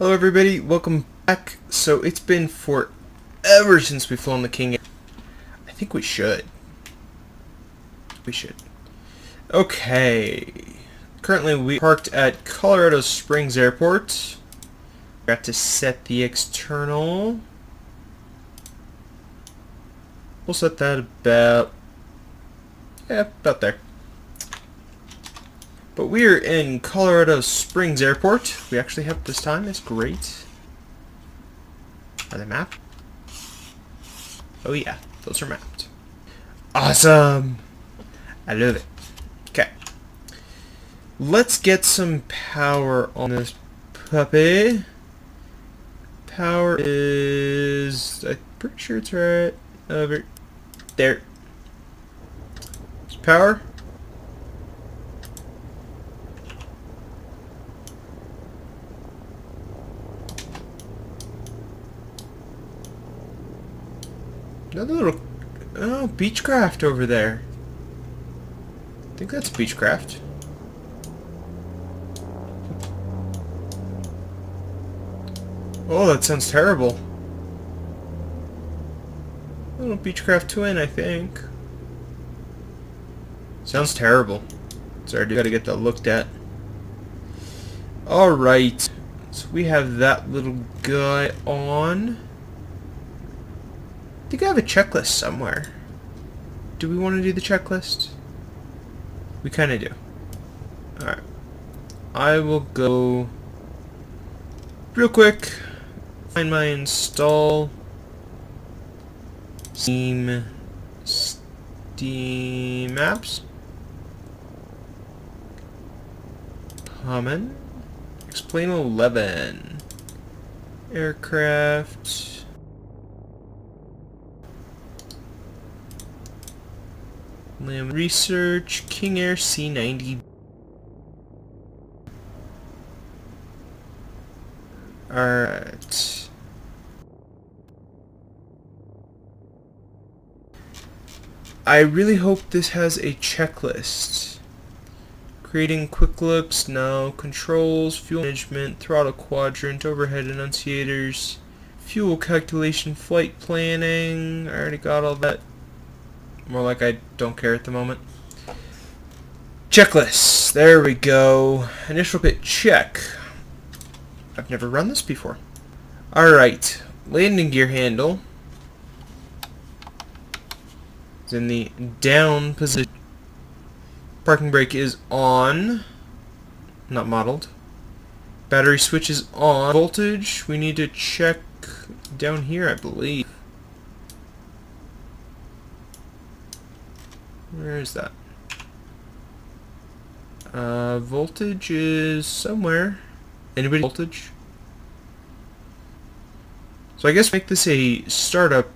Hello everybody, welcome back. So it's been forever since we've flown the King. I think we should. Okay. Currently we parked at Colorado Springs Airport. Got to set the external. We'll set that about there. But we're in Colorado Springs Airport. We actually have this time. It's great. Are they mapped? Oh yeah, those are mapped. Awesome! I love it. Okay. Let's get some power on this puppy. Power is... I'm pretty sure it's right over there. Power. Another little... Oh, Beechcraft over there. I think that's Beechcraft. Oh, that sounds terrible. A little Beechcraft twin, I think. Sounds terrible. Sorry, I gotta get that looked at. Alright. So we have that little guy on. I think I have a checklist somewhere. Do we want to do the checklist? We kind of do. Alright. I will go real quick. Find my install. Steam apps. Common. Explain 11. Aircraft. Research, King Air C90. Alright. I really hope this has a checklist. Creating quick looks, no. Controls, fuel management, throttle quadrant, overhead enunciators, fuel calculation, flight planning. I already got all that. More like I don't care at the moment. Checklists. There we go. Initial bit check. I've never run this before. Alright. Landing gear handle is in the down position. Parking brake is on. Not modeled. Battery switch is on. Voltage, we need to check down here, I believe. Where is that? Voltage is somewhere. Anybody voltage? So I guess make this a startup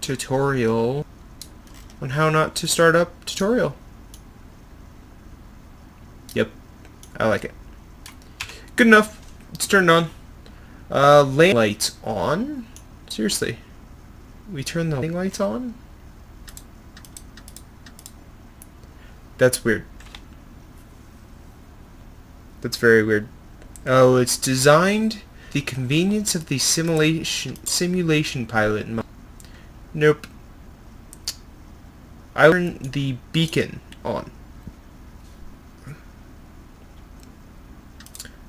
tutorial on how not to start up tutorial. Yep, I like it. Good enough. It's turned on. Lane lights on. Seriously, we turn the lane lights on. That's weird. That's very weird. Oh, it's designed the convenience of the simulation pilot. Nope. I turn the beacon on,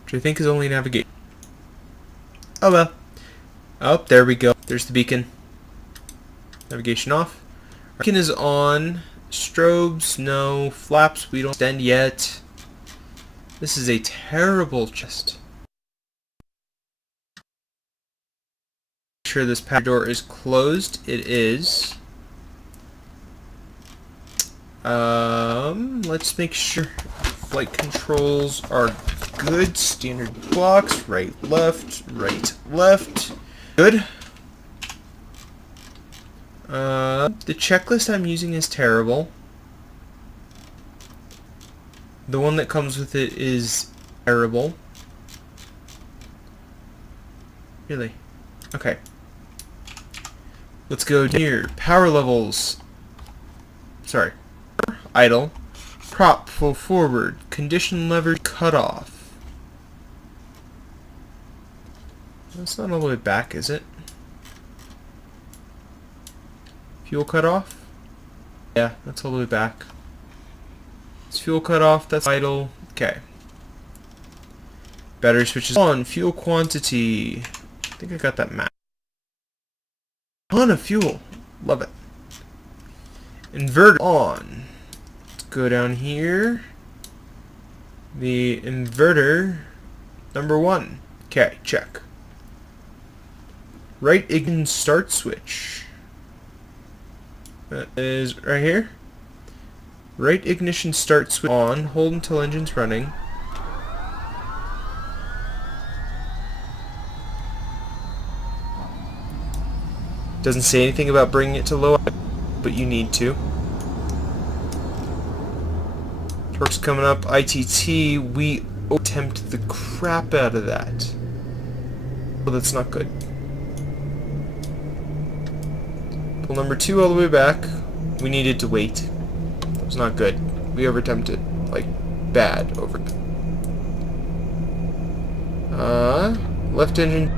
which I think is only navigation. Oh well. Oh, there we go. There's the beacon. Navigation off. Beacon is on. Strobes, no. Flaps, we don't extend yet. This is a terrible chest. Make sure this power door is closed. It is. Let's make sure flight controls are good. Standard blocks, right, left, good. The checklist I'm using is terrible. The one that comes with it is terrible. Really? Okay. Let's go here. Power levels. Sorry. Idle. Prop full forward. Condition lever cut off. That's not all the way back, is it? Fuel cut off? Yeah, that's all the way back. It's fuel cut off, that's idle. Okay. Battery switches on. Fuel quantity. I think I got that map. Ton of fuel. Love it. Inverter on. Let's go down here. The inverter number 1. Okay, check. Right ignition start switch. That is right here. Right ignition start switch on. Hold until engine's running. Doesn't say anything about bringing it to low, but you need to. Torque's coming up. ITT, we attempt the crap out of that. Well, that's not good. Pull number 2 all the way back. We needed to wait. That was not good. We over-attempted. Like, bad over. Left engine.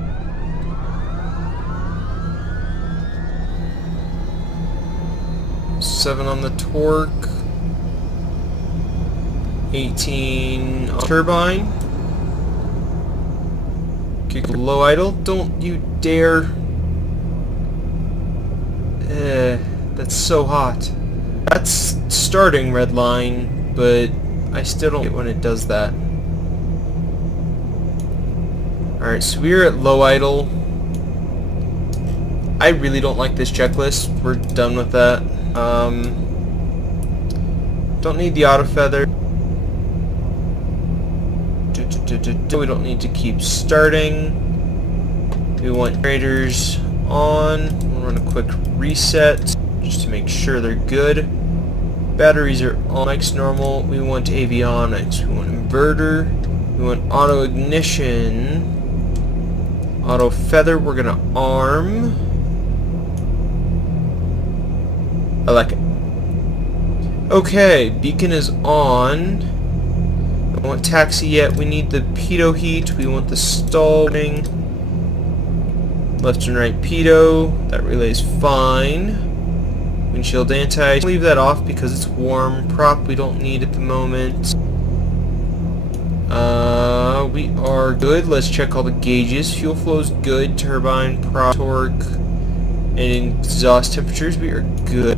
Seven on the torque. 18 on turbine. Kick low idle. Don't you dare. That's so hot. That's starting red line, but I still don't get when it does that. Alright, so we're at low idle. I really don't like this checklist. We're done with that. Don't need the auto feather. We don't need to keep starting. We want generators on. We'll run a quick reset just to make sure they're good. Batteries are on. Mike's normal. We want avionics. We want inverter. We want auto ignition. Auto feather. We're gonna arm. I like it. Okay, beacon is on. We don't want taxi yet. We need the pitot heat. We want the stall running. Left and right pitot. That relay's fine. Windshield anti. Leave that off because it's warm. Prop we don't need at the moment. We are good. Let's check all the gauges. Fuel flow's good. Turbine, prop, torque, and exhaust temperatures. We are good.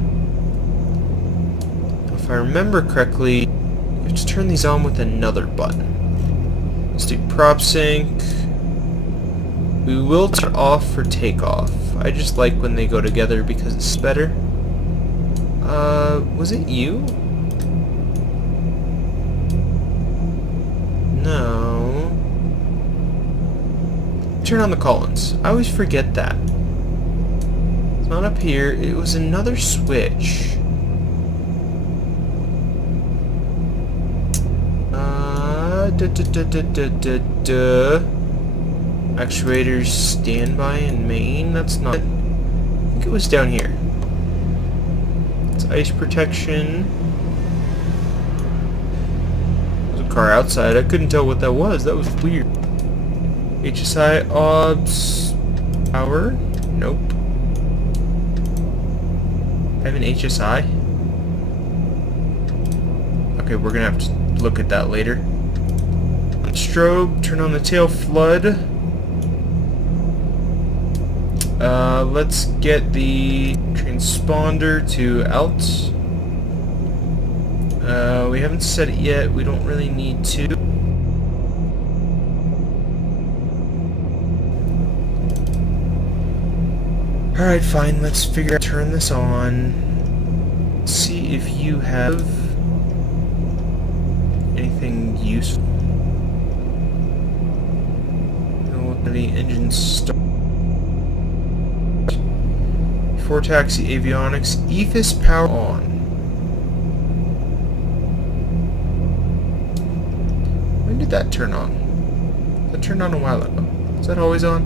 If I remember correctly, you have to turn these on with another button. Let's do prop sync. We will turn off for takeoff. I just like when they go together because it's better. Was it you? No. Turn on the Collins. I always forget that. It's not up here. It was another switch. Actuators standby and main. That's not. I think it was down here. It's ice protection. There's a car outside. I couldn't tell what that was. That was weird. HSI obs power. Nope. I have an HSI. Okay, we're gonna have to look at that later. Strobe, turn on the tail flood. Let's get the transponder to out. We haven't set it yet. We don't really need to. Alright, fine. Let's figure out turn this on. See if you have anything useful. The engine start. Before taxi avionics, EFIS power on. When did that turn on? That turned on a while ago. Is that always on?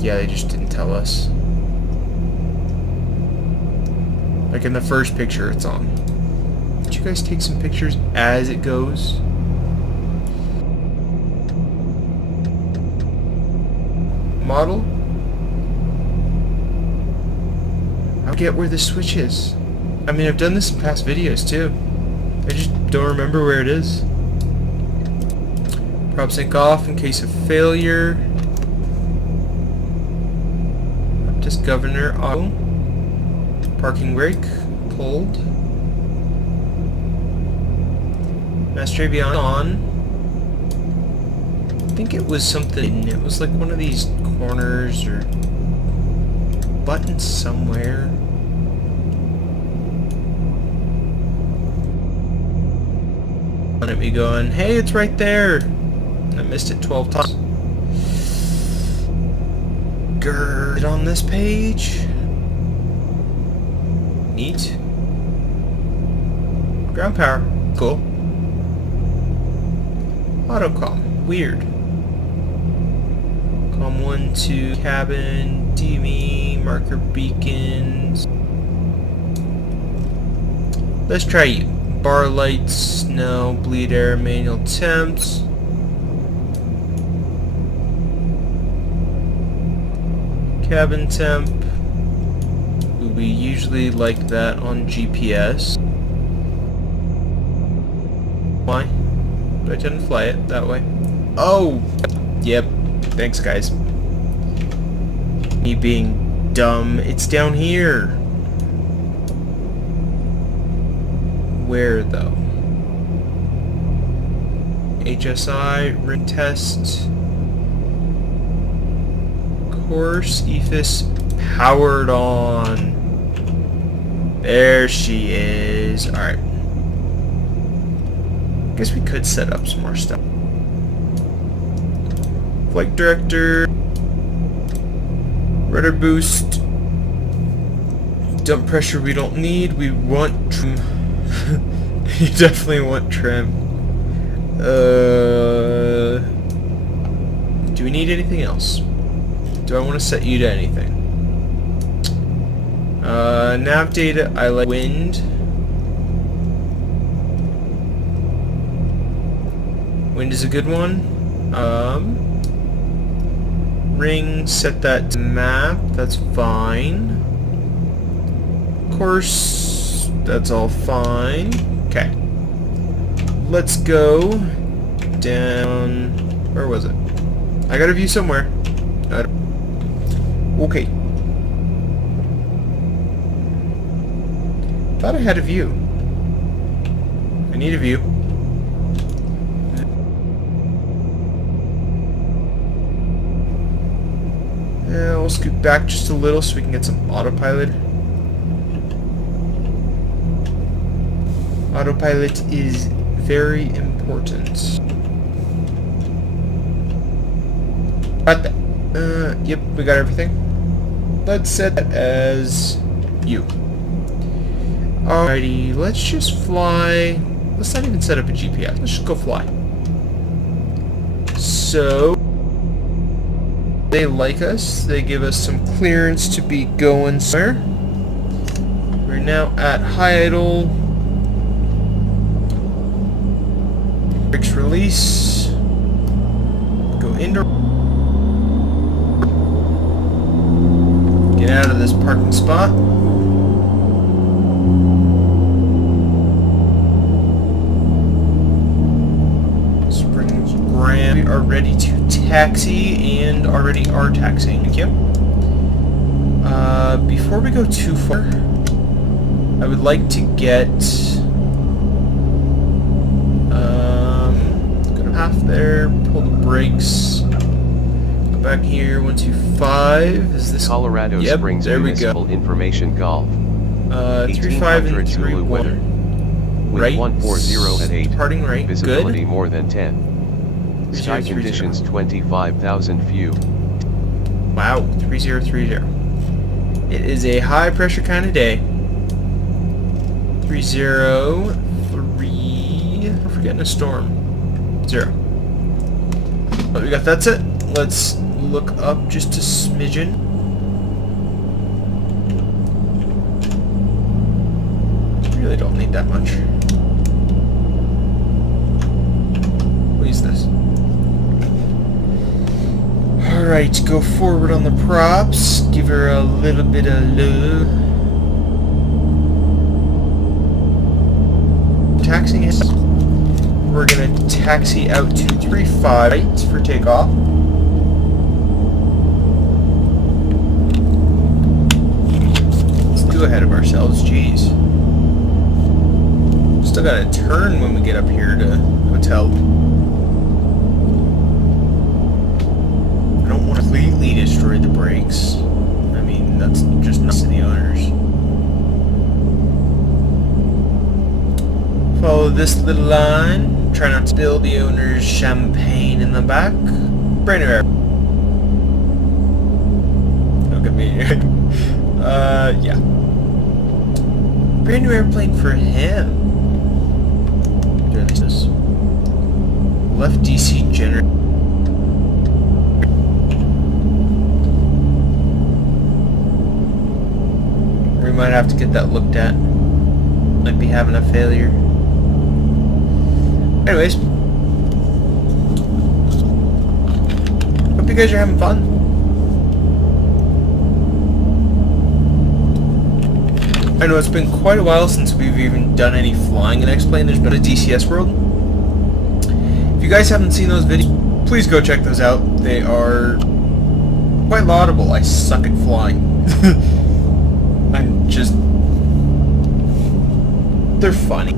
Yeah, they just didn't tell us. Like in the first picture, it's on. Did you guys take some pictures as it goes? model. I get where the switch is. I mean, I've done this in past videos too. I just don't remember where it is. Prop sync off in case of failure. Up to governor auto. Parking brake pulled. Master avionics on. I think it was something. It was like one of these corners or buttons somewhere. On at me going, hey, it's right there. I missed it 12 times. Grrr. On this page. Neat. Ground power. Cool. Autocom. Weird. Com 1, 2, cabin, DME, marker beacons. Let's try you. Bar lights, no. Bleed air, manual temps. Cabin temp. We usually like that on GPS. Why? But I tend to fly it that way. Oh! Yep. Thanks, guys. Me being dumb. It's down here. Where, though? HSI, ring test. Course, EFIS, powered on. There she is. Alright. Guess we could set up some more stuff. Flight director. Rudder boost. Dump pressure we don't need. We want trim. You definitely want trim. Do we need anything else? Do I want to set you to anything? Nav data, I like wind. Wind is a good one. Ring, set that to map, that's fine. Course, that's all fine. Okay. Let's go down. Where was it? I got a view somewhere. Okay. Thought I had a view. I need a view. Yeah, we'll scoot back just a little so we can get some autopilot. Autopilot is very important. Got that. Yep, we got everything. Let's set that as you. Alrighty, let's just fly. Let's not even set up a GPS. Let's just go fly. So, they like us. They give us some clearance to be going somewhere. We're now at high idle. Brakes release. Go indoor. Get out of this parking spot. Springs Grand. We are ready to taxi and already are taxiing. Thank you. Before we go too far, I would like to get go to half there, pull the brakes. Back here, 125. Is this Colorado yep, Springs there we Municipal go. Information Golf? 35 and Zulu weather. 31. Wind Right. 140 at 8. Departing right. Visibility Good. more than 10. Sky 3030. conditions 25,000 few. Wow, 3030. It is a high pressure kind of day. 303. We're forgetting a storm. 0. But we got that set. Let's look up just a smidgen. Really don't need that much. What is this? Alright, go forward on the props. Give her a little bit of love. Taxiing is. We're gonna taxi out to 35 right for takeoff. Let's go ahead of ourselves, jeez. Still gotta turn when we get up here to hotel. I don't want to completely destroy the brakes. I mean, that's just nuts to the owners. Follow this little line. Try not to spill the owner's champagne in the back. Brand new airplane. Look at me. Yeah. Brand new airplane for him. Left DC generator. We might have to get that looked at. Might be having a failure. Anyways, hope you guys are having fun. I know it's been quite a while since we've even done any flying in X-Plane. There's been a DCS World. If you guys haven't seen those videos, please go check those out. They are quite laudable. I suck at flying. I'm just... They're funny.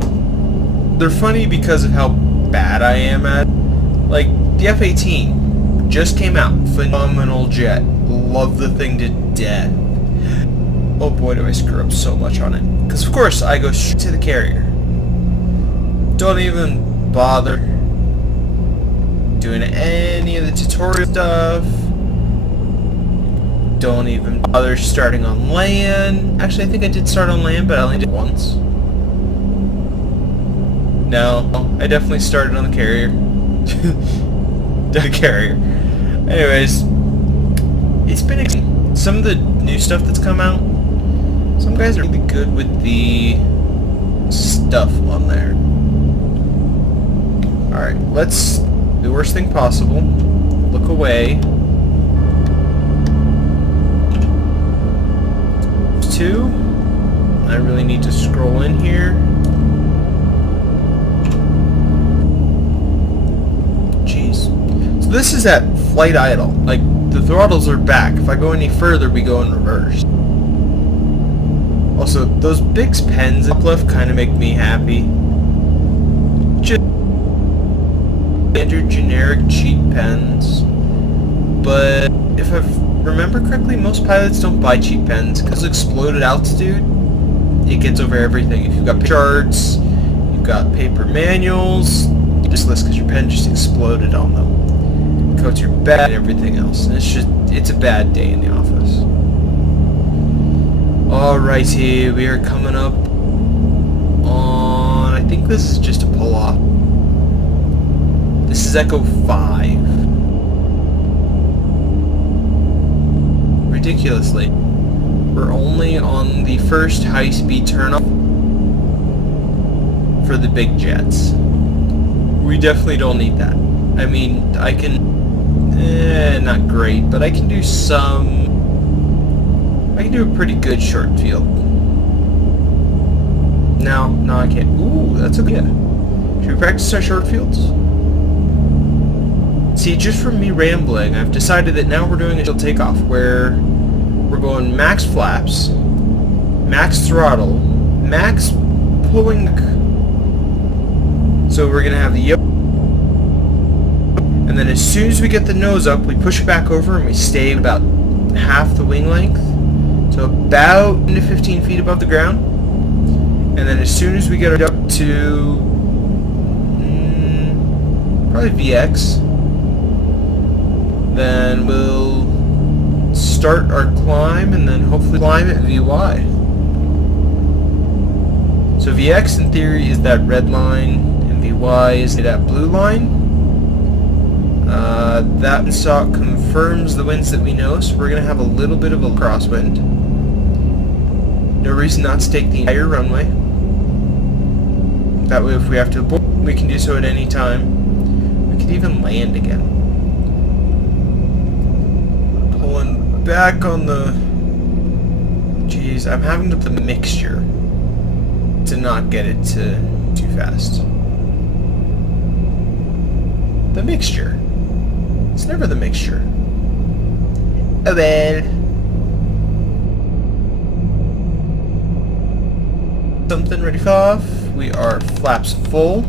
They're funny because of how bad I am at it. Like, the F-18 just came out. Phenomenal jet. Love the thing to death. Oh boy, do I screw up so much on it. Because of course, I go straight to the carrier. Don't even bother doing any of the tutorial stuff. Don't even bother starting on land. Actually, I think I did start on land, but I only did it once. No, I definitely started on the carrier. The carrier. Anyways, it's been some of the new stuff that's come out. Some guys are really good with the stuff on there. Alright, let's do the worst thing possible. Look away. 2. I really need to scroll in here. This is at flight idle. Like, the throttles are back. If I go any further, we go in reverse. Also, those big pens in uplift kind of make me happy. Just standard generic cheap pens. But if I remember correctly, most pilots don't buy cheap pens because exploded altitude, it gets over everything. If you've got charts, you've got paper manuals, you just list because your pen just exploded on them. Coats your back and everything else. And it's a bad day in the office. Alrighty, we are coming up on, I think this is just a pull off. This is Echo 5. Ridiculously. We're only on the first high-speed turnoff for the big jets. We definitely don't need that. I mean, I can... not great, but I can do some... I can do a pretty good short field. No, I can't. Ooh, that's okay. Should we practice our short fields? See, just from me rambling, I've decided that now we're doing a shield takeoff, where we're going max flaps, max throttle, max pulling... So we're going to have the yoke. And then as soon as we get the nose up, we push it back over and we stay about half the wing length. So about 10 to 15 feet above the ground. And then as soon as we get it up to probably VX, then we'll start our climb and then hopefully climb at VY. So VX in theory is that red line and VY is that blue line. That stock confirms the winds that we know, so we're going to have a little bit of a crosswind. No reason not to take the entire runway. That way if we have to abort, we can do so at any time. We could even land again. back on the... Jeez, I'm having to put the mixture to not get it to too fast. The mixture. It's never the mixture. Oh well. Something ready for off. We are flaps full.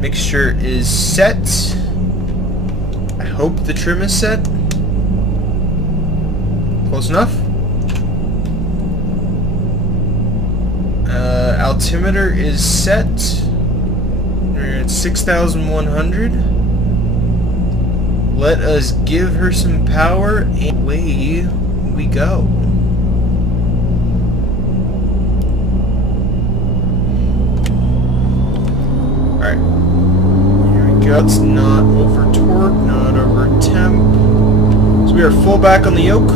Mixture is set. I hope the trim is set. Close enough. Altimeter is set. We're at 6,100. Let us give her some power, and away we go. Alright. Here we go. It's not over torque, not over temp. So we are full back on the yoke.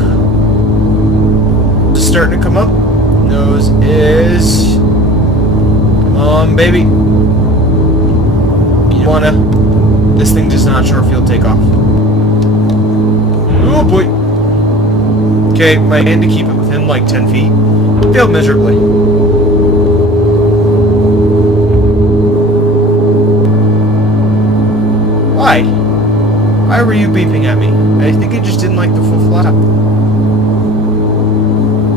Just starting to come up. Nose is... Come on, baby. You wanna... This thing does not short field take off. Oh boy. Okay, my hand to keep it within like 10 feet. Failed miserably. Why? Why were you beeping at me? I think it just didn't like the full flap.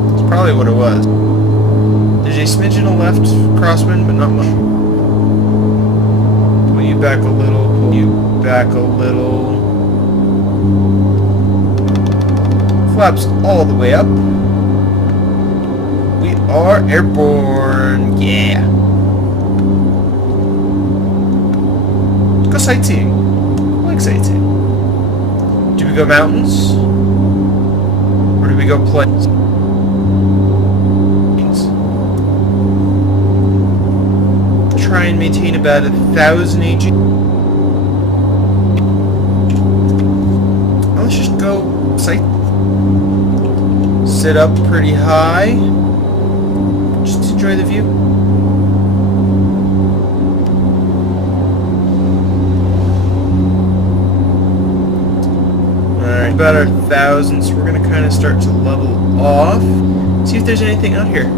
That's probably what it was. There's a smidgen of left crosswind, but not much. Pull you back a little, pull you back a little. Flaps all the way up. We are airborne. Yeah. Let's go sightseeing. I like sightseeing. Do we go mountains? Or do we go plains? Try and maintain about 1,000 AG. Well, let's just go sight. Sit up pretty high. Just enjoy the view. Alright, about 1,000, so we're gonna kind of start to level off. See if there's anything out here.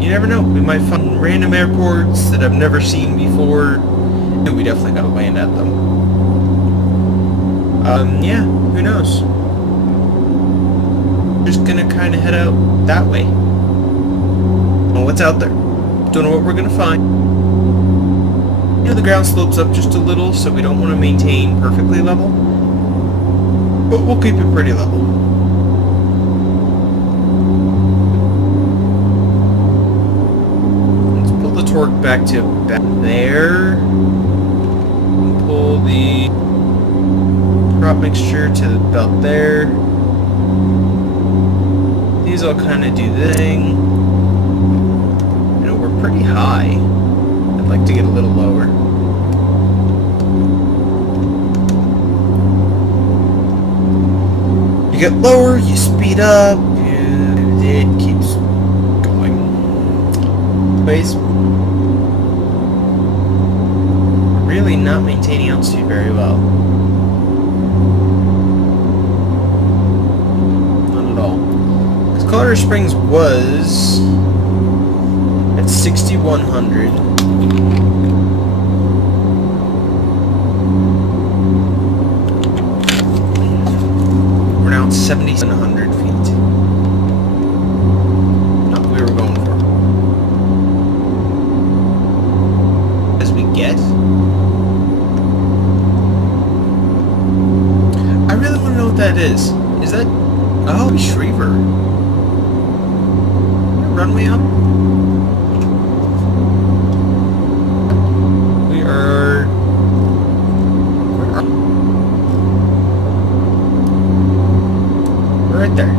You never know. We might find random airports that I've never seen before. We definitely gotta land at them. Yeah, who knows? Just gonna kind of head out that way. Don't know what's out there. Don't know what we're gonna find. You know, the ground slopes up just a little, so we don't want to maintain perfectly level. But we'll keep it pretty level. Torque back to back there. Pull the prop mixture to about there. These all kind of do the thing. You know, we're pretty high. I'd like to get a little lower. You get lower, you speed up, and it keeps going. Anyways, really not maintaining altitude very well. Not at all. Because Colorado Springs was at 6,100. We're now at 7,700 feet. Not what we were going for. As we get. I really want to know what that is. Is that... Oh, Shriever. Runway up? We are... Where are... We're right there.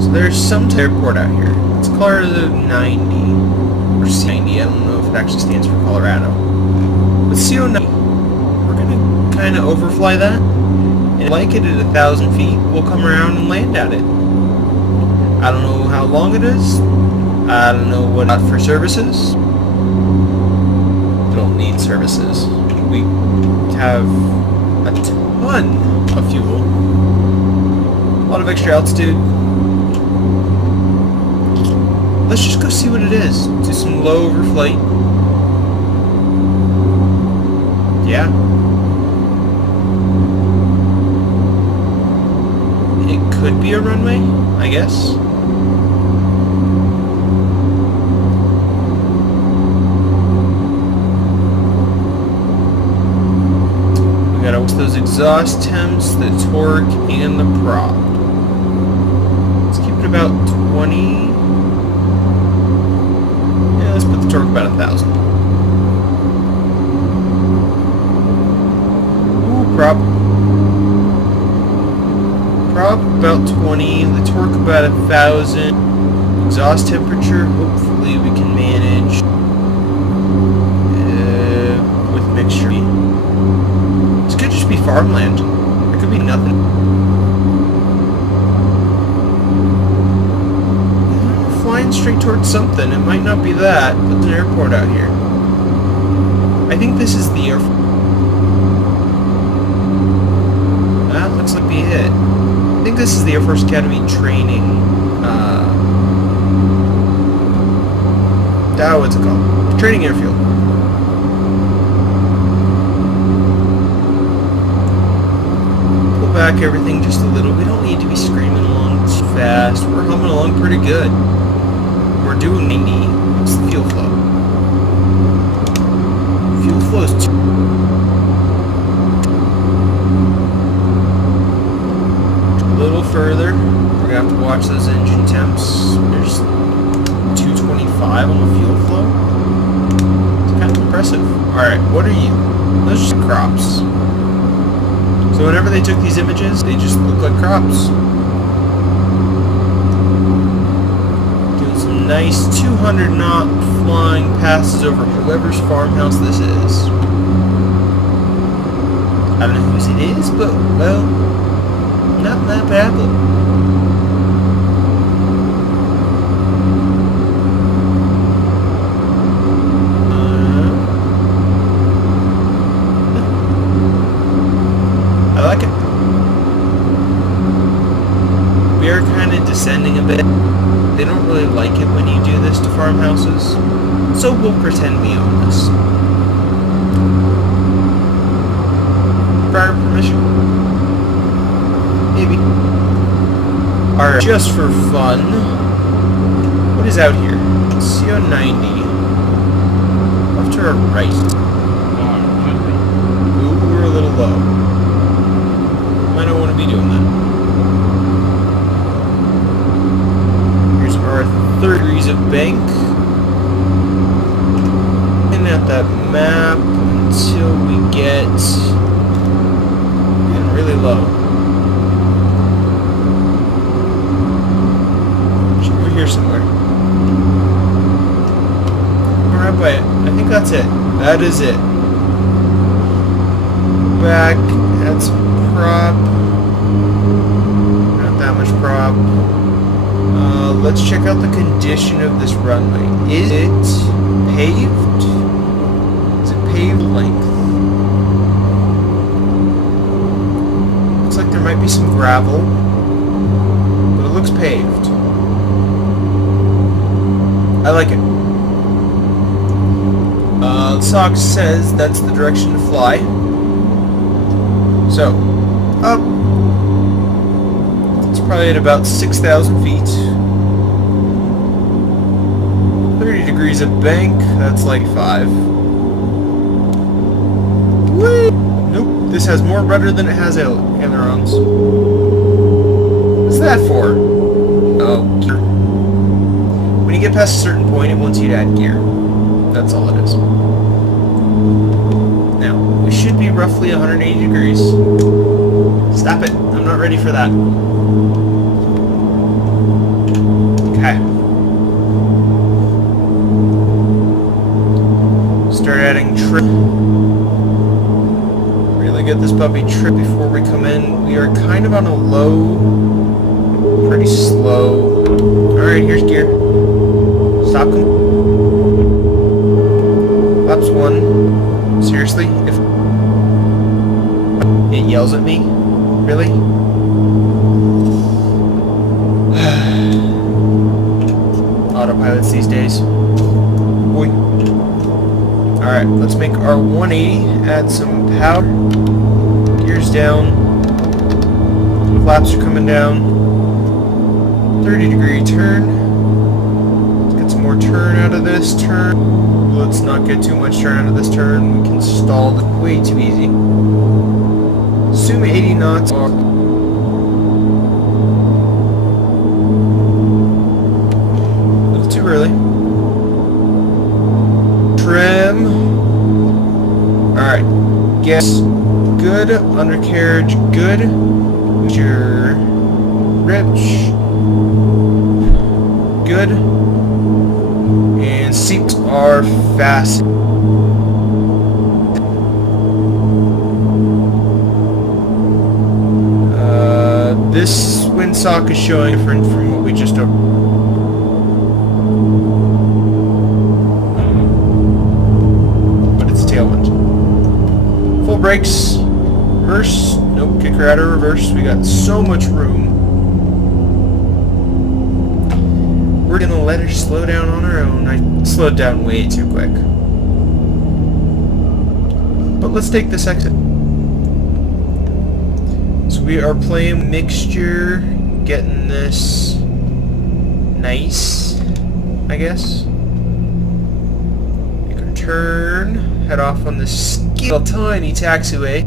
So there's some airport out here. It's Colorado 90. Or C90. I don't know if it actually stands for Colorado. But C90... We're gonna kind of overfly that. And like it at 1,000 feet, we'll come around and land at it. I don't know how long it is. I don't know what for services. We don't need services. We have a ton of fuel. lot of extra altitude. Let's just go see what it is. Do some low overflight. Yeah. It could be a runway, I guess. We gotta watch those exhaust temps, the torque, and the prop. Let's keep it about 20. Yeah, let's put the torque about 1,000. Ooh, prop about 20, the torque about 1,000, exhaust temperature hopefully we can manage with mixture. This could just be farmland. There could be nothing. We're flying straight towards something. It might not be that, but there's an airport out here. I think this is the airport. That looks like be it. I think this is the Air Force Academy training, what's it called? Training airfield. Pull back everything just a little. We don't need to be screaming along too fast. We're humming along pretty good. We're doing 90. What's the fuel flow? Fuel flow is further. We're gonna have to watch those engine temps. There's 225 on the fuel flow. It's kind of impressive. Alright, what are you? Those are just crops. So whenever they took these images, they just look like crops. Doing some nice 200 knot flying passes over whoever's farmhouse this is. I don't know whose it is, but, well, not that bad. I like it. We are kind of descending a bit. They don't really like it when you do this to farmhouses, so we'll pretend we own this. Prior permission? Maybe. Alright, just for fun, what is out here? C90. Off to our right. Ooh, we're a little low. Might not want to be doing that. Here's our 30 degrees of bank. Looking at that map until we get getting really low. Here somewhere. Alright, by it. I think that's it. That is it. Back. That's prop. Not that much prop. Let's check out the condition of this runway. Is it paved? Is it paved length? Looks like there might be some gravel, but it looks paved. I like it. SOC says that's the direction to fly. So, up. It's probably at about 6,000 feet. 30 degrees of bank, that's like 5. Whee! Nope, this has more rudder than it has ailerons. What's that for? Oh, gear. When you get past a certain point, it wants you to add gear. That's all it is. Now, we should be roughly 180 degrees. Stop it. I'm not ready for that. Okay. Start adding trim. Really get this puppy trip before we come in. We are kind of on a low, pretty slow. Alright, here's gear. Stop them. Laps 1. Seriously? If it yells at me? Really? pilots these days. Boy. Alright, let's make our 180, add some power. Gears down. Flaps are coming down. 30-degree turn. Let's get some more turn out of this turn. Let's not get too much turn out of this turn. We can stall it way too easy. Assume 80 knots. A little too early. Trim. Alright. Gas. Good. Undercarriage. Good. Your rich. Good. And seats are fast. This windsock is showing different from what we just did. But it's a tailwind. Full brakes. Reverse. Nope, kick her out of reverse. We got so much room. We're gonna let her slow down on her own. I slowed down way too quick. But let's take this exit. So we are playing mixture, getting this nice, I guess. Make our turn, head off on this little tiny taxiway.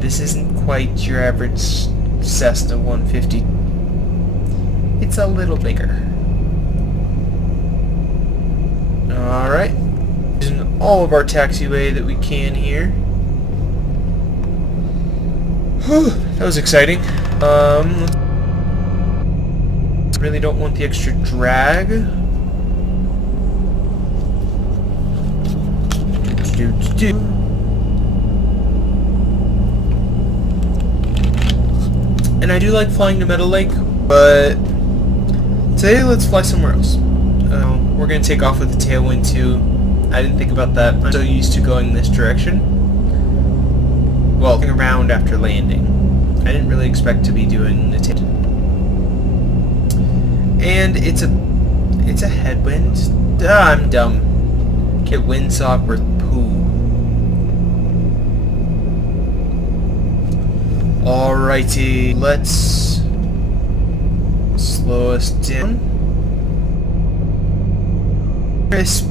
This isn't quite your average Cessna 150. It's a little bigger. Alright. Using all of our taxiway that we can here. Whew, that was exciting. Really don't want the extra drag. And I do like flying to Meadow Lake, but today let's fly somewhere else. We're going to take off with the tailwind too. I didn't think about that. I'm so used to going this direction. Well, going around after landing. I didn't really expect to be doing the tailwind. And it's a headwind. I'm dumb. Get windsock worth poo. Alrighty, let's slow us down. Crisp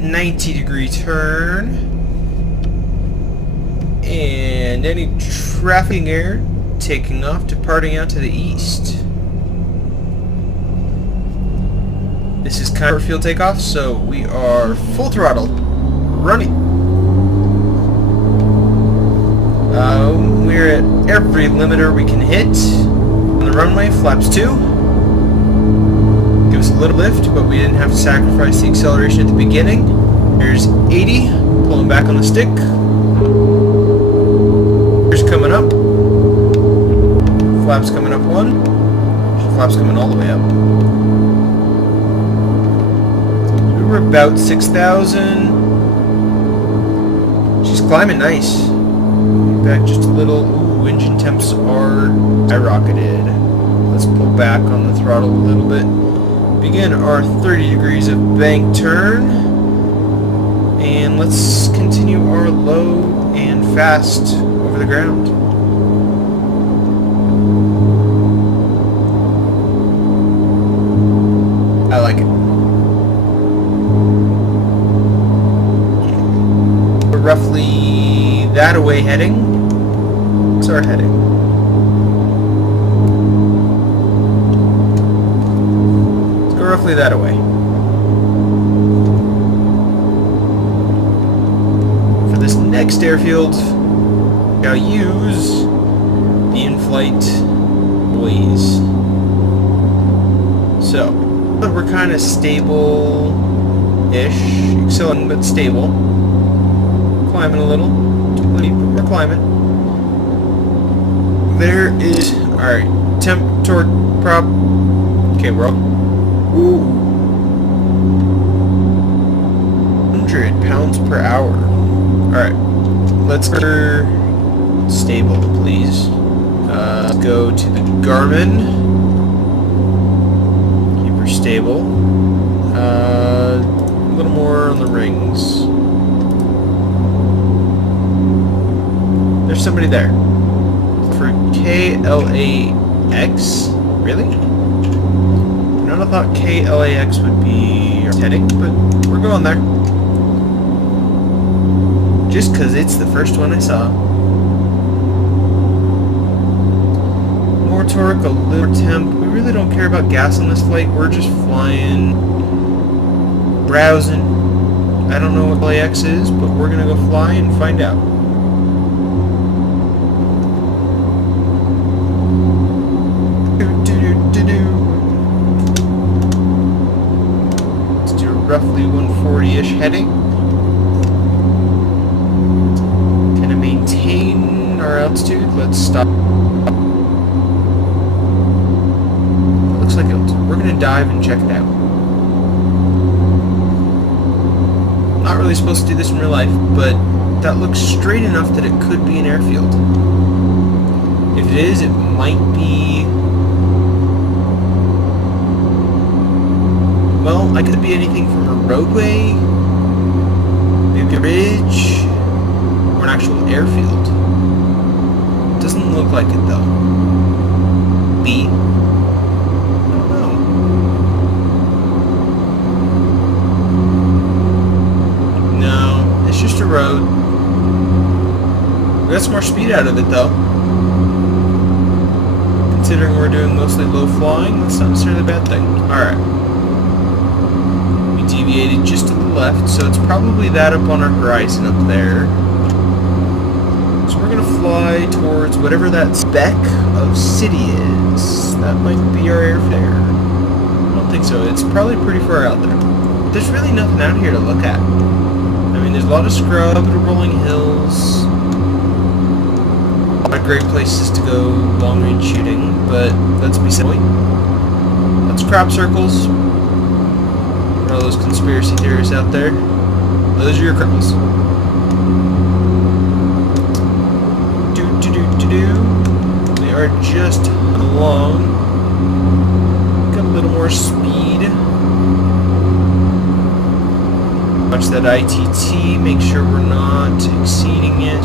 90-degree turn. And any traffic air taking off, departing out to the east. This is kind of field takeoff, so we are full throttle. Running. We're at every limiter we can hit. On the runway, flaps 2. Give us a little lift, but we didn't have to sacrifice the acceleration at the beginning. There's 80, pulling back on the stick. Here's coming up. Flaps coming up 1. Flaps coming all the way up. We're about 6,000. She's climbing nice. Back just a little. Ooh, engine temps are skyrocketed. Let's pull back on the throttle a little bit. Begin our 30 degrees of bank turn. And let's continue our low and fast over the ground. I like it. We're roughly that away heading. What's our heading? Let's go roughly that away. For this next airfield, I'll use the in-flight buoys. So, we're kind of stable-ish, accelerating but stable. Climbing a little, but we're climbing. There is, alright, temp, torque, prop. Okay, we're up. Woo! 100 pounds per hour. Alright, let's go stable, please. Let's go to the Garmin. Keep her stable. A little more on the rings. There's somebody there. For KLAX? Really? I thought KLAX would be our heading, but we're going there. Just because it's the first one I saw. More torque, a little more temp. We really don't care about gas on this flight. We're just flying, browsing. I don't know what LAX is, but we're going to go fly and find out. Let's do roughly 140-ish heading. Maintain our altitude. Let's stop. Looks like we're gonna dive and check it out. Not really supposed to do this in real life, but that looks straight enough that it could be an airfield. If it is, it might be. Well, it could be anything from a roadway, maybe a bridge. An actual airfield. Doesn't look like it though. B? I don't know. No, it's just a road. We got some more speed out of it though. Considering we're doing mostly low flying, that's not necessarily a bad thing. Alright. We deviated just to the left, so it's probably that up on our horizon up there. So we're gonna fly towards whatever that speck of city is. That might be our airfare. I don't think so. It's probably pretty far out there. There's really nothing out here to look at. I mean, there's a lot of scrub, rolling hills, a lot of great places to go long-range shooting, but let's be silly. Lots of crop circles. All those conspiracy theorists out there. Those are your cripples. We are just along. Got a little more speed. Watch that ITT, make sure we're not exceeding it.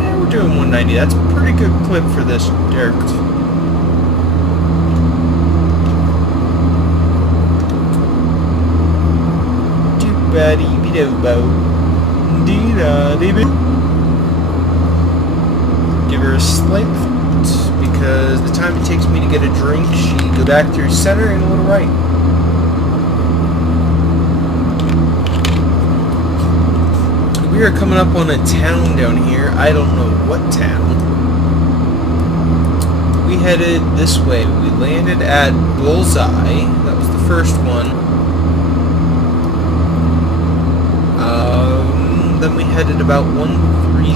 Yeah, we're doing 190. That's a pretty good clip for this aircraft. Give her a slight foot, because the time it takes me to get a drink, she goes back through center and a little right. We are coming up on a town down here. I don't know what town. We headed this way. We landed at Bullseye. That was the first one. Then we headed about 130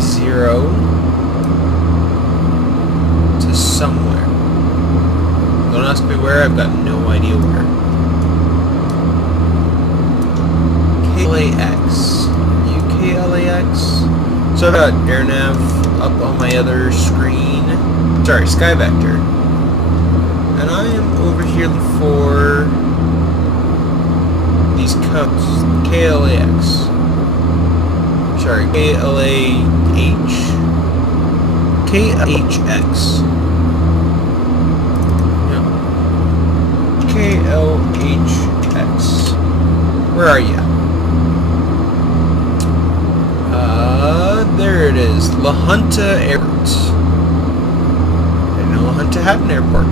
to somewhere. Don't ask me where, I've got no idea where. KLAX. UKLAX? So I've got AirNav up on my other screen. Sorry, SkyVector. And I am over here for these codes. KLAX. Sorry, KLAH? KLHX. Yeah. KLHX. Where are you? There it is. La Junta Airport. I didn't know La Junta had an airport.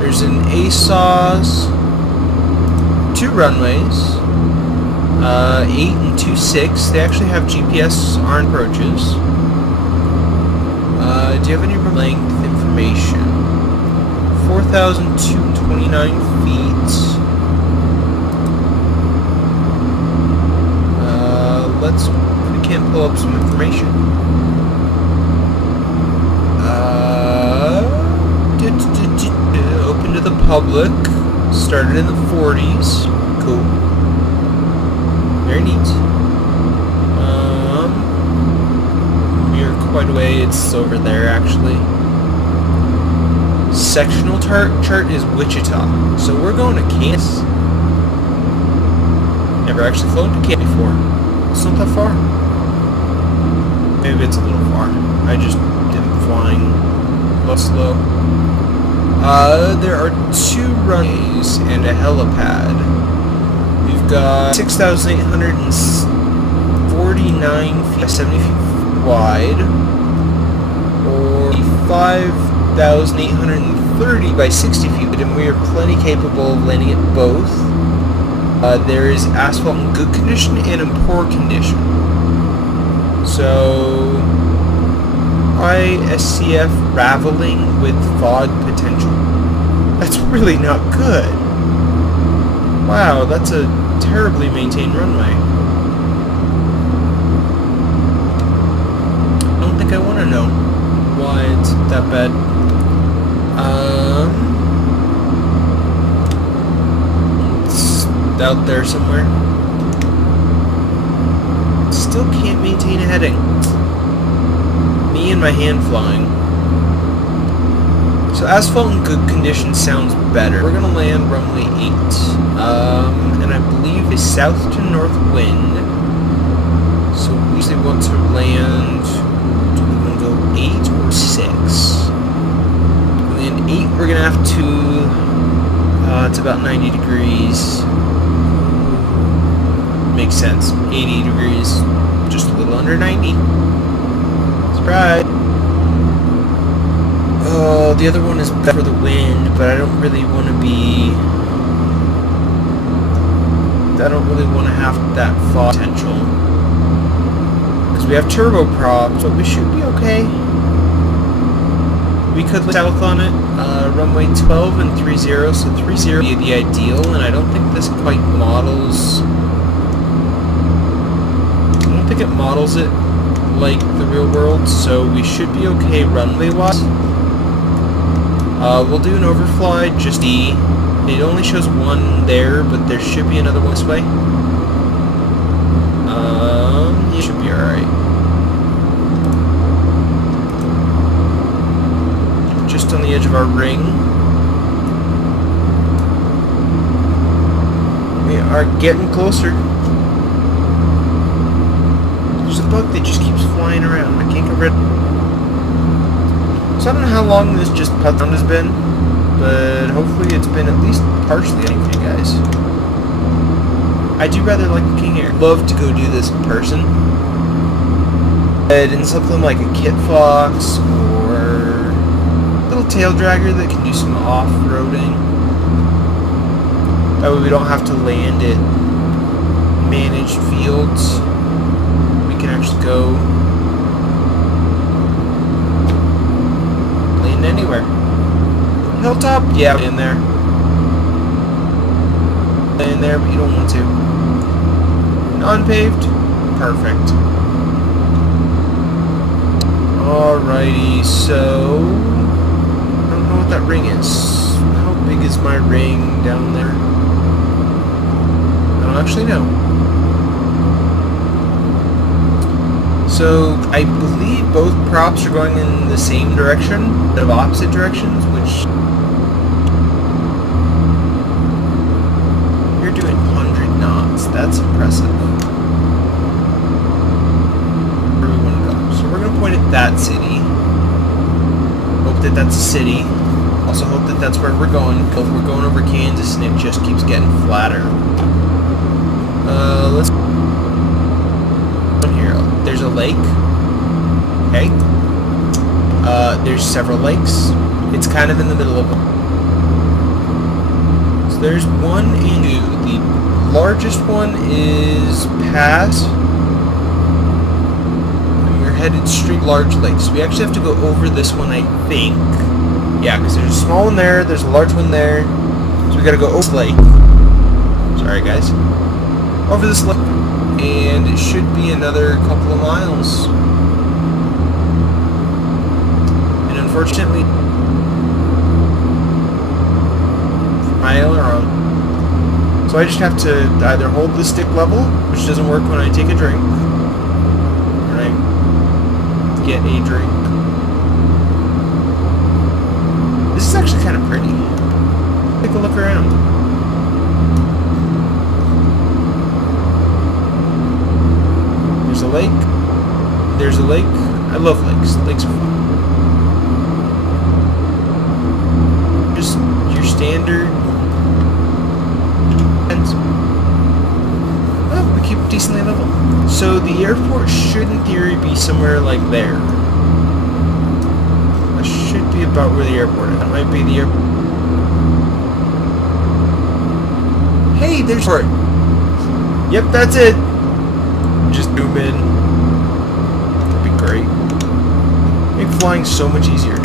There's an ASOS, 2 runways. 8 and 2.6. They actually have GPS on approaches. Do you have any length information? 4,229 feet. We can't pull up some information. Open to the public. Started in the 40s. Cool. Very neat. We are quite a way. It's over there, actually. Sectional chart is Wichita. So we're going to Kansas. Never actually flown to Kansas before. It's not that far. Maybe it's a little far. I just didn't flying a little slow. There are 2 runways and a helipad. We've got 6,849 feet, 70 feet wide, or 5,830 by 60 feet, and we are plenty capable of landing at both. There is asphalt in good condition and in poor condition. So, ISCF raveling with fog potential. That's really not good. Wow, that's a terribly maintained runway. I don't think I want to know why it's that bad. It's out there somewhere. Still can't maintain a heading. Me and my hand flying. So asphalt in good condition sounds better. We're gonna land runway 8. And I believe a south to north wind. So we usually want to land, do we want to go 8 or 6? To land 8, we're gonna have to, it's about 90 degrees. Makes sense. 80 degrees, just a little under 90. Surprise! Oh, the other one is better for the wind, but I don't really want to be... I don't really want to have that fog potential. Because we have turboprops, but we should be okay. We could look south on it. Runway 12 and 30, so 30 would be the ideal, and I don't think this quite models... I don't think it models it like the real world, so we should be okay runway-wise. We'll do an overfly, just D. It only shows 1 there, but there should be another one this way. You should be alright. Just on the edge of our ring. We are getting closer. There's a bug that just keeps flying around. I can't get rid of it. So I don't know how long this just putt down has been, but hopefully it's been at least partially anything, guys. I do rather like the King Air. Love to go do this in person. But in something like a Kit Fox or a little tail dragger that can do some off-roading. That way we don't have to land at managed fields. We can actually go anywhere. Hilltop? Yeah, in there. In there, but you don't want to. Non-paved? Perfect. Alrighty, so... I don't know what that ring is. How big is my ring down there? I don't actually know. So, I believe both props are going in the same direction, of opposite directions, which... You're doing 100 knots. That's impressive. Where do we want to go? So we're going to point at that city. Hope that that's a city. Also hope that that's where we're going, because we're going over Kansas and it just keeps getting flatter. Let's... Here, there's a lake. Okay. There's several lakes. It's kind of in the middle of them. So there's 1 and 2. The largest one is past. And we're headed straight large lakes. So we actually have to go over this one, I think. Yeah, because there's a small one there, there's a large one there. So we gotta go over the lake. Sorry, guys. Over this lake. And it should be another couple of miles. And unfortunately, for my aileron. So I just have to either hold the stick level, which doesn't work when I take a drink, or I get a drink. This is actually kind of pretty. Take a look around. There's a lake. There's a lake. I love lakes. Lakes are fun. Just your standard. Oh, we keep decently level. So the airport should, in theory, be somewhere like there. That should be about where the airport is. That might be the airport. Hey, there's it. Yep, that's it. Just zoom in. That'd be great. Make flying so much easier.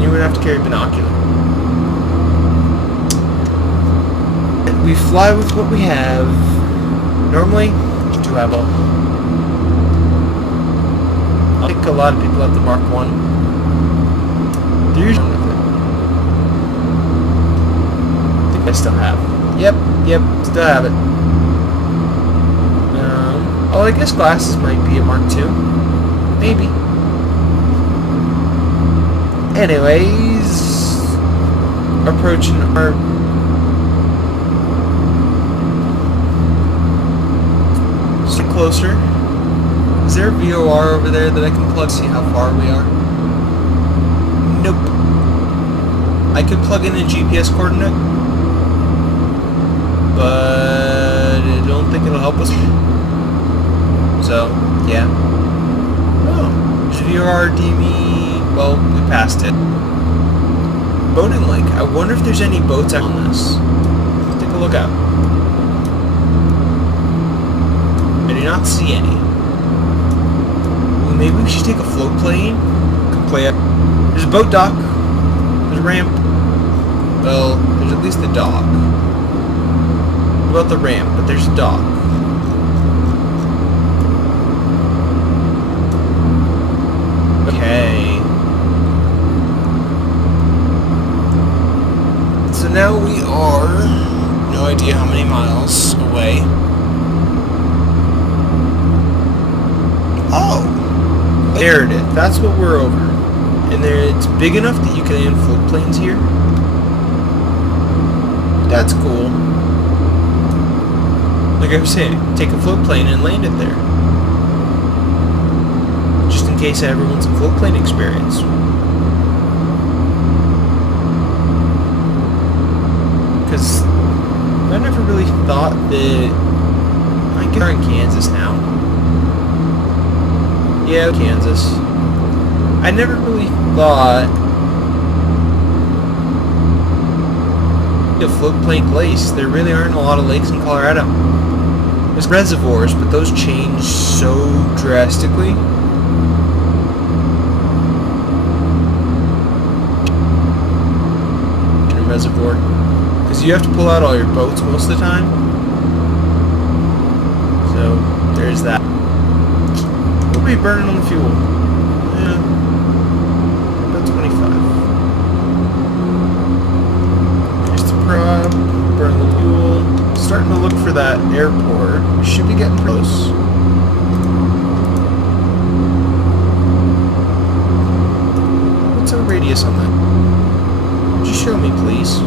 You wouldn't have to carry binocular. We fly with what we have. Normally, do have all. I think a lot of people have the Mark 1. They're usually with it. I think I still have. Yep, still have it. Oh, I guess glasses might be a Mark 2. Maybe. Anyways, approaching our... Just closer. Is there a VOR over there that I can plug, see how far we are? Nope. I could plug in a GPS coordinate, but I don't think it'll help us. So, yeah. Oh, there's VOR, DV. Well, we passed it. Boating lake. I wonder if there's any boats out on this. Let's take a look out. I do not see any. Well, maybe we should take a float plane. Play it. There's a boat dock. There's a ramp. Well, there's at least a dock. What about the ramp? But there's a dock. Okay. So now we are no idea how many miles away. Oh! There it is. That's what we're over. And there, it's big enough that you can land float planes here. That's cool. Like I was saying, take a float plane and land it there. Just in case I ever want some float plane experience. Because I never really thought that... I guess we're in Kansas now. Yeah, Kansas. I never really thought a float plane place. There really aren't a lot of lakes in Colorado. There's reservoirs, but those change so drastically. In a reservoir, because you have to pull out all your boats most of the time. So there's that. We'll be burning on the fuel. Yeah. About 25. Here's the prop. Burn the fuel. Starting to look for that airport. We should be getting close. What's our radius on that? Would you show me, please?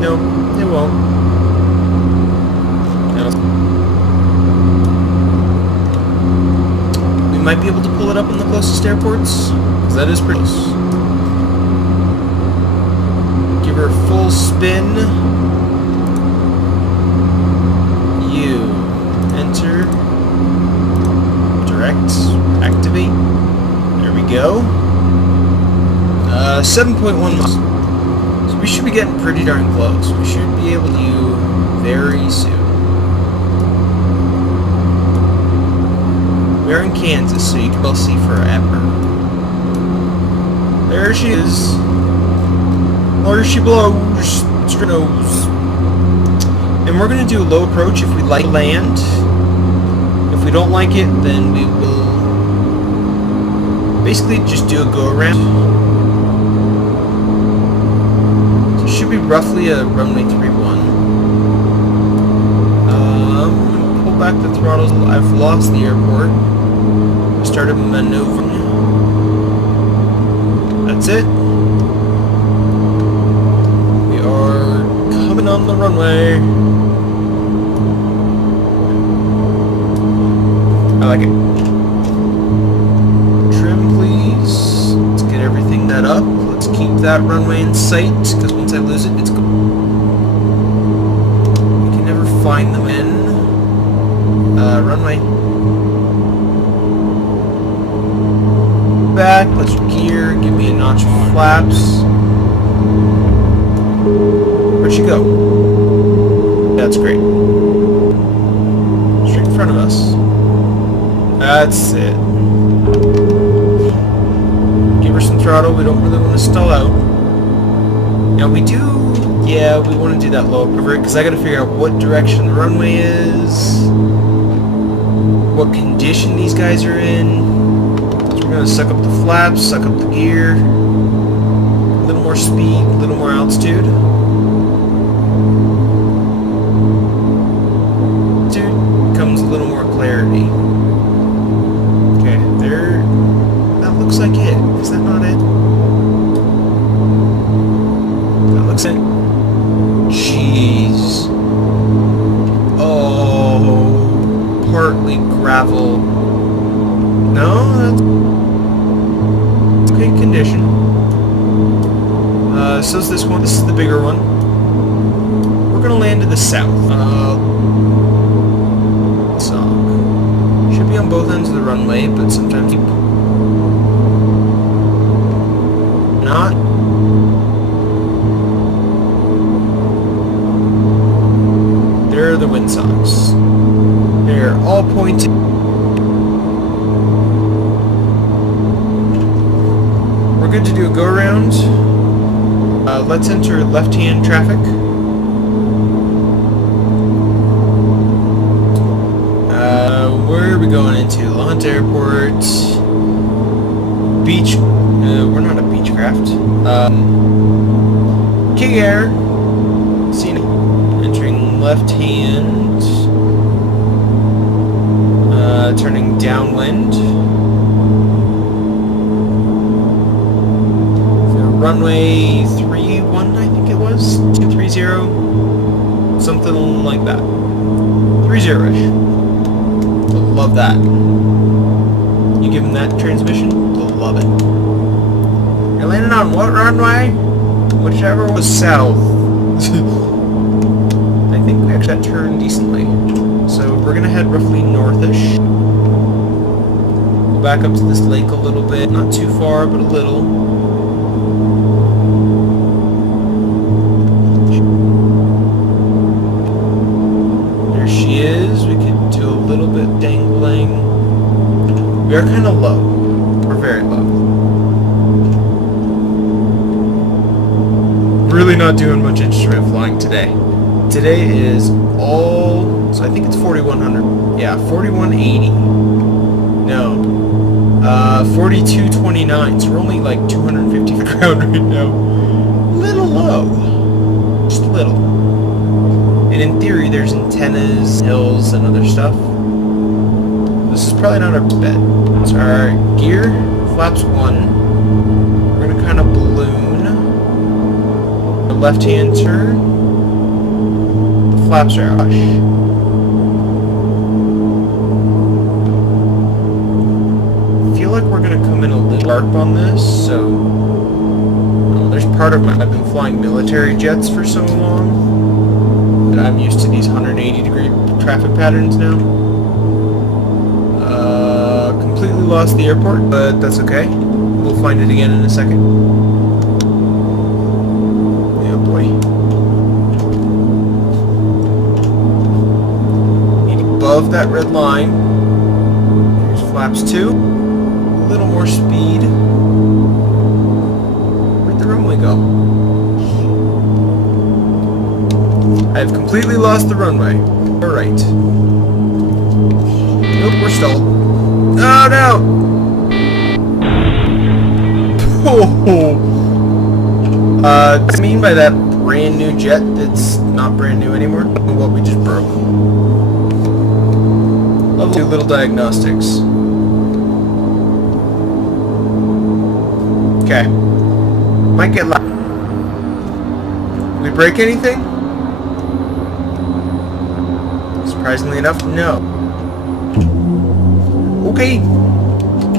No, it won't. No. Might be able to pull it up in the closest airports, because that is pretty close. Give her a full spin. You enter. Direct. Activate. There we go. 7.1 miles. So we should be getting pretty darn close. We should be able to very soon. We're in Kansas, so you can both see forever. There she is. There she blows. Straight nose. And we're going to do a low approach if we like land. If we don't like it, then we will basically just do a go around. So it should be roughly a runway 31. pull back the throttles. I've lost the airport. I started maneuvering. That's it. We are coming on the runway. I like it. Trim, please. Let's get everything that up. Let's keep that runway in sight, because once I lose it, it's gone. We can never find them in. Runway. Back, let's gear, give me a notch of flaps. Where'd she go? That's great. Straight in front of us. That's it. Give her some throttle, we don't really want to stall out. Now we do, yeah, we want to do that low pivot, because I gotta figure out what direction the runway is, what condition these guys are in. So we're gonna suck up the flaps, suck up the gear, a little more speed, a little more altitude. Dude, comes a little more clarity. Okay, there, that looks like it. Is that not it? That looks it. Jeez. Oh, partly gravel. No, that's okay condition. So is this one. This is the bigger one. We're gonna land to the south. Should be on both ends of the runway, but sometimes you not. There are the windsocks. They're all pointed. We're good to do a go around. Let's enter left-hand traffic. Where are we going into? Launch Airport. Beach. We're not a Beechcraft. King Air. C90. Entering left-hand. Turning downwind. For runway 31, I think it was. 230. Something like that. 30-ish. They'll love that. You give them that transmission, they'll love it. You're landing on what runway? Whichever was south. I think we actually got turned decently. So we're gonna head roughly northish. Go back up to this lake a little bit. Not too far, but a little. There she is. We could do a little bit dangling. We are kind of low. We're very low. Really not doing much instrument flying today. Today is all... So I think it's 4100. Yeah, 4180. No. 4229. So we're only like 250 feet ground right now. Little low. Just a little. And in theory, there's antennas, hills, and other stuff. This is probably not our bet. So our gear, flaps 1. We're going to kind of balloon. The left-hand turn. The flaps are hush. I feel like we're going to come in a little sharp on this, so... there's part of my... I've been flying military jets for so long that I'm used to these 180-degree traffic patterns now. Completely lost the airport, but that's okay. We'll find it again in a second. Oh boy. Need above that red line. Here's flaps 2. A little more speed. Where'd the runway go? I have completely lost the runway. Alright. Nope, we're stalled. Oh no! Oh! What do you mean by that brand new jet that's not brand new anymore? What we just broke. Level 2 little diagnostics. Okay. Might get loud. Did we break anything? Surprisingly enough, no. Okay.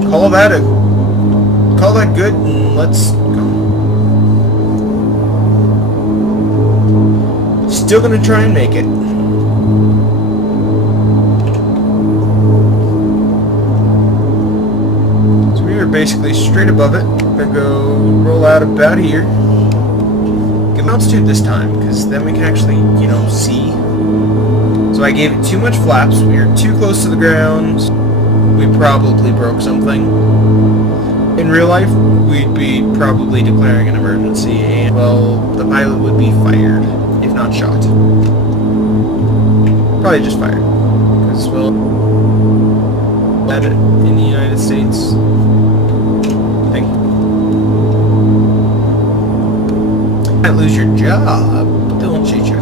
Call that good, and let's go. Still gonna try and make it. So we were basically straight above it. Gonna go roll out about here. Get altitude this time, because then we can actually, you know, see. So I gave it too much flaps. We are too close to the ground. We probably broke something. In real life, we'd be probably declaring an emergency, and, well, the pilot would be fired, if not shot. Probably just fired. Because, well, that in the United States thing. Might lose your job, but they won't shoot you.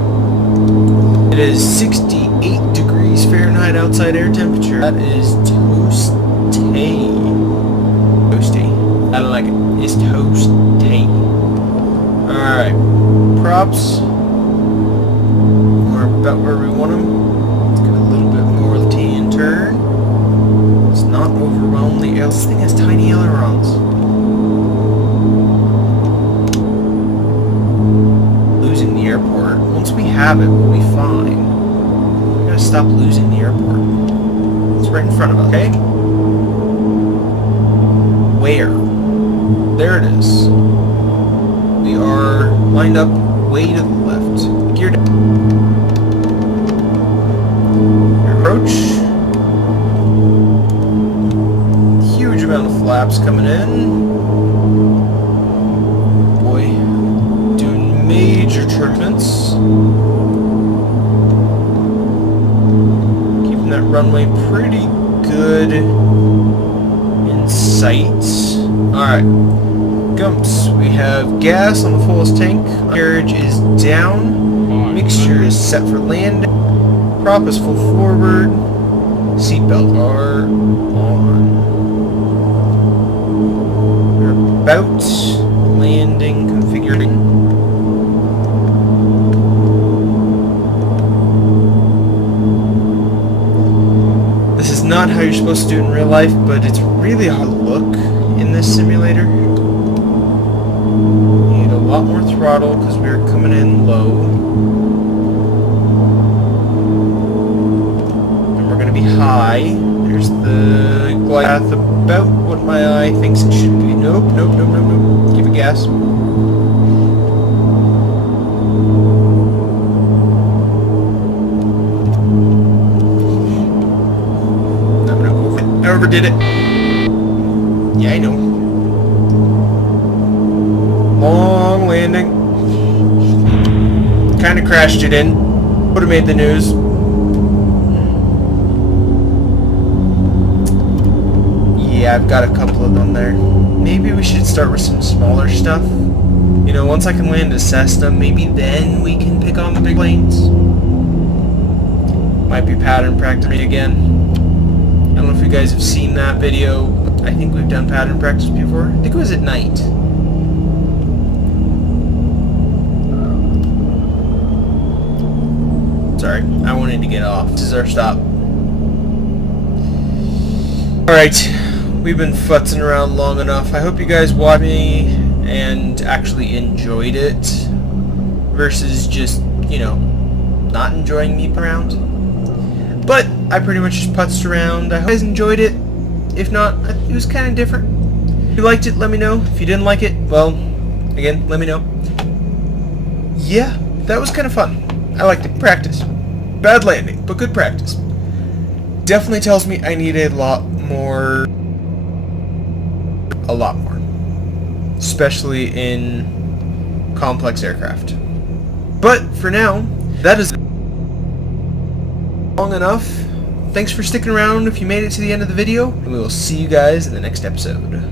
It is 68 degrees Fahrenheit outside air temperature. That is toasty. Toasty. I don't like it. It's toasty. Alright. Props. We're about where we want them. Let's get a little bit more T and turn. Let's not overwhelm the air. This thing has tiny ailerons. Losing the airport. Once we have it, we'll be fine. We gotta stop losing the airport. It's right in front of us, okay? Where? There it is. We are lined up way to the left. Gear down. Approach. Huge amount of flaps coming in. Boy. Doing major turbulence. Keeping that runway pretty good in sight. Alright. Gumps. We have gas on the fullest tank. Carriage is down. Mixture is set for landing. Prop is full forward. Seatbelt are on. We're about landing configuring. This is not how you're supposed to do it in real life, but it's really hard to look in this simulator. You need a lot more throttle because we're coming in low. And we're going to be high. There's the glide path about what my eye thinks it should be. Nope, nope, nope, nope, nope. Give it gas. I overdid it. Yeah, I know. Long landing. Kind of crashed it in. Would have made the news. Yeah, I've got a couple of them there. Maybe we should start with some smaller stuff. You know, once I can land a Cessna, maybe then we can pick on the big planes. Might be pattern practicing again. I don't know if you guys have seen that video. I think we've done pattern practice before. I think it was at night. Sorry, I wanted to get off. This is our stop. Alright, we've been futzing around long enough. I hope you guys watched me and actually enjoyed it versus just, you know, not enjoying me around. But I pretty much just putzed around. I hope you guys enjoyed it. If not, it was kind of different. If you liked it, let me know. If you didn't like it, well, again, let me know. Yeah, that was kind of fun. I liked it. Practice. Bad landing, but good practice. Definitely tells me I need a lot more. Especially in complex aircraft. But for now, that is long enough. Thanks for sticking around if you made it to the end of the video, and we will see you guys in the next episode.